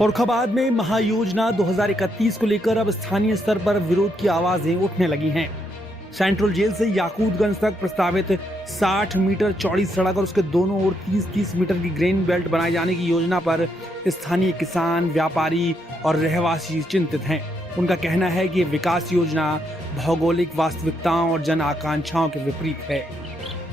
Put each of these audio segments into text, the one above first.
फर्रुखाबाद में महायोजना 2031 को लेकर अब स्थानीय स्तर पर विरोध की आवाजें उठने लगी हैं। सेंट्रल जेल से याकूतगंज तक प्रस्तावित 60 मीटर चौड़ी सड़क और उसके दोनों ओर 30-30 मीटर की ग्रेन बेल्ट बनाए जाने की योजना पर स्थानीय किसान, व्यापारी और रहवासी चिंतित हैं। उनका कहना है कि विकास योजना भौगोलिक वास्तविकताओं और जन आकांक्षाओं के विपरीत है।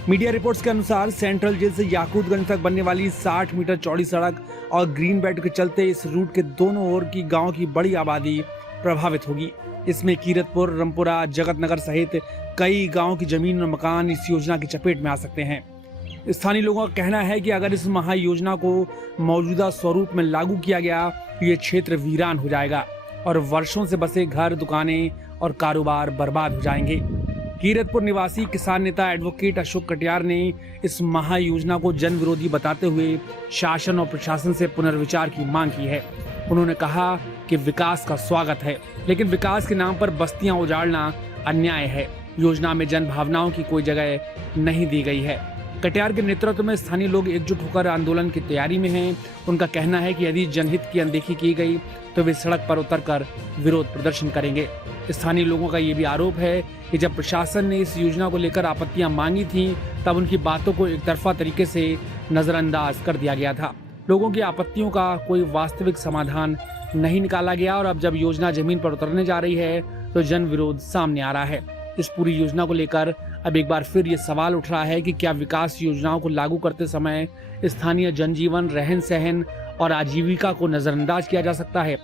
मीडिया रिपोर्ट्स के अनुसार सेंट्रल जेल से याकूतगंज तक बनने वाली 60 मीटर चौड़ी सड़क और ग्रीन बेल्ट के चलते इस रूट के दोनों ओर की गांव की बड़ी आबादी प्रभावित होगी। इसमें कीरतपुर, रामपुरा, जगतनगर सहित कई गांवों की जमीन और मकान इस योजना की चपेट में आ सकते हैं। स्थानीय लोगों का कहना है कि अगर इस महायोजना को मौजूदा स्वरूप में लागू किया गया तो ये क्षेत्र वीरान हो जाएगा और वर्षों से बसे घर, दुकानें और कारोबार बर्बाद हो जाएंगे। कीरतपुर निवासी किसान नेता एडवोकेट अशोक कटियार ने इस महायोजना को जन विरोधी बताते हुए शासन और प्रशासन से पुनर्विचार की मांग की है। उन्होंने कहा कि विकास का स्वागत है, लेकिन विकास के नाम पर बस्तियां उजाड़ना अन्याय है। योजना में जन भावनाओं की कोई जगह नहीं दी गई है। कटियार के नेतृत्व में स्थानीय लोग एकजुट होकर आंदोलन की तैयारी में हैं। उनका कहना है कि यदि जनहित की अनदेखी की गई तो वे सड़क पर उतरकर विरोध प्रदर्शन करेंगे। स्थानीय लोगों का ये भी आरोप है कि जब प्रशासन ने इस योजना को लेकर आपत्तियां मांगी थीं, तब उनकी बातों को एकतरफा तरीके से नजरअंदाज कर दिया गया था। लोगों की आपत्तियों का कोई वास्तविक समाधान नहीं निकाला गया और अब जब योजना जमीन पर उतरने जा रही है तो जन विरोध सामने आ रहा है। इस पूरी योजना को लेकर अब एक बार फिर ये सवाल उठ रहा है कि क्या विकास योजनाओं को लागू करते समय स्थानीय जनजीवन, रहन सहन और आजीविका को नजरअंदाज किया जा सकता है।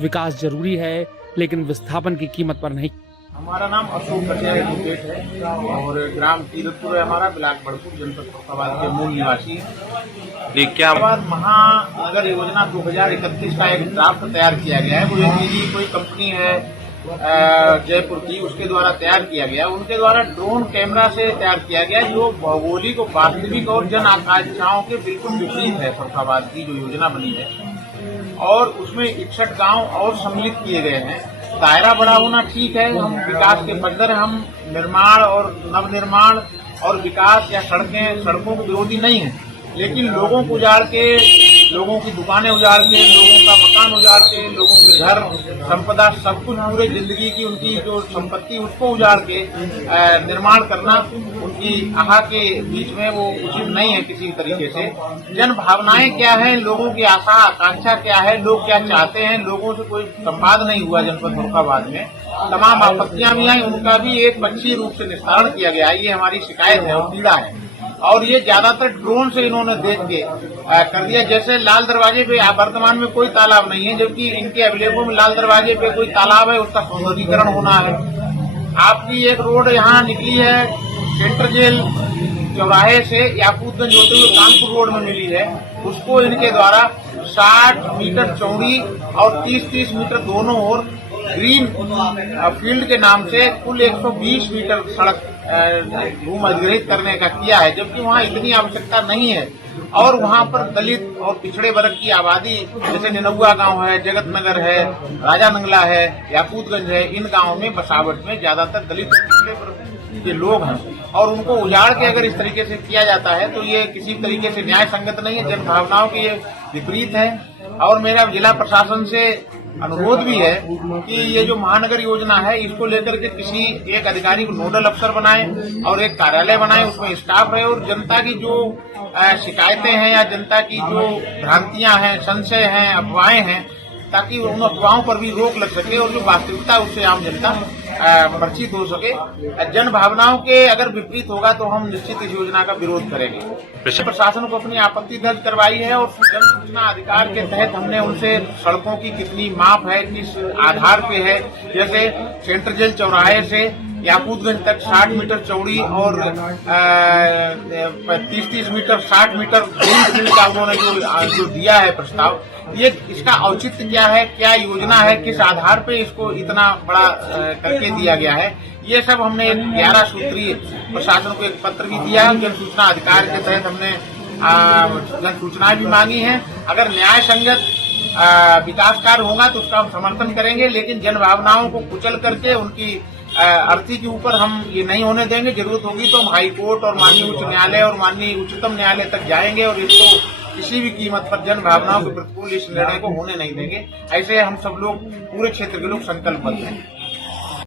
विकास जरूरी है, लेकिन विस्थापन की कीमत पर नहीं। हमारा नाम अशोक कटियार एडवोकेट है और ग्राम कीरतपुर है हमारा, ब्लॉक बड़पुर, जनपद फर्रुखाबाद के मूल निवासी है। क्या महानगर योजना 2031 का एक ड्राफ्ट तैयार किया गया है। वो एक निजी कोई कंपनी है जयपुर की, उसके द्वारा तैयार किया गया। उनके द्वारा ड्रोन कैमरा से तैयार किया गया, जो भौगोलिक और वास्तविक और जन आकांक्षाओं के बिल्कुल विपरीत है। फर्रुखाबाद की जो योजना बनी है और उसमें 61 गांव और सम्मिलित किए गए हैं। दायरा बड़ा होना ठीक है, हम विकास के बंदर, हम निर्माण और नवनिर्माण और विकास या सड़कों के विरोधी नहीं है, लेकिन लोगों को उजाड़ के, लोगों की दुकानें उजाड़ के, लोगों का मकान उजाड़ के, लोगों के घर, संपदा, सब कुछ, पूरे जिंदगी की उनकी जो संपत्ति उसको उजाड़ के निर्माण करना उनकी आहा के बीच में वो उचित नहीं है किसी तरीके से। जन भावनाएं क्या है, लोगों की आशा आकांक्षा क्या है, लोग क्या चाहते हैं, लोगों से कोई संवाद नहीं हुआ। जनपद फर्रुखाबाद में तमाम आपत्तियां भी आई, उनका भी एक पक्षीय रूप से निस्तारण किया गया। ये हमारी शिकायत है और पीड़ा है। और ये ज्यादातर ड्रोन से इन्होंने देख के कर दिया। जैसे लाल दरवाजे पे वर्तमान में कोई तालाब नहीं है, जबकि इनके अभिलेखों में लाल दरवाजे पे कोई तालाब है, उसका सौंदर्यीकरण होना है। आपकी एक रोड यहाँ निकली है सेंट्रल जेल चौराहे से याकूतगंज होते हुए कानपुर रोड में मिली है, उसको इनके द्वारा 60 मीटर चौड़ी और 30-30 मीटर दोनों ओर ग्रीन फील्ड के नाम से कुल 120 मीटर सड़क भूमि अधिग्रहित करने का किया है, जबकि वहाँ इतनी आवश्यकता नहीं है। और वहाँ पर दलित और पिछड़े वर्ग की आबादी, जैसे निनौआ गांव है, जगतनगर है, राजा नंगला है, याकूतगंज है, इन गांवों में बसावट में ज्यादातर दलित और पिछड़े वर्ग के लोग हैं और उनको उजाड़ के अगर इस तरीके से किया जाता है तो ये किसी तरीके से न्याय संगत नहीं है, जन भावनाओं के ये विपरीत है। और मेरा जिला प्रशासन से अनुरोध भी है कि ये जो महानगर योजना है इसको लेकर के किसी एक अधिकारी को नोडल अफसर बनाए और एक कार्यालय बनाए, उसमें स्टाफ रहे और जनता की जो शिकायतें हैं या जनता की जो भ्रांतियां हैं, संशय हैं, अफवाहें हैं, ताकि उन अफवाहों पर भी रोक लग सके और जो वास्तविकता उससे आम जनता परिचित हो सके। जन भावनाओं के अगर विपरीत होगा तो हम निश्चित इस योजना का विरोध करेंगे। प्रशासन को अपनी आपत्ति दर्ज करवाई है और जन सूचना अधिकार के तहत हमने उनसे सड़कों की कितनी माप है, किस आधार पे है, जैसे सेंट्रल जेल चौराहे से याकूतगंज तक 60 मीटर चौड़ी और 30-30 मीटर 60 मीटर फील्ड का उन्होंने जो दिया है प्रस्ताव, ये इसका औचित्य क्या है, क्या योजना है, किस आधार पे इसको इतना बड़ा करके दिया गया है, ये सब हमने एक 11 सूत्रीय प्रशासन को एक पत्र भी दिया है। जन सूचना अधिकार के तहत हमने जन सूचना भी मांगी है। अगर न्याय संगत विकास कार्य होगा तो उसका हम समर्थन करेंगे, लेकिन जन भावनाओं को कुचल करके उनकी अर्थी के ऊपर हम ये नहीं होने देंगे। जरूरत होगी तो हम हाई कोर्ट और माननीय उच्च न्यायालय और माननीय उच्चतम न्यायालय तक जाएंगे और इसको किसी भी कीमत पर जन भावनाओं के प्रतिकूल इस निर्णय को होने नहीं देंगे। ऐसे हम सब लोग पूरे क्षेत्र के लोग संकल्पबद्ध हैं।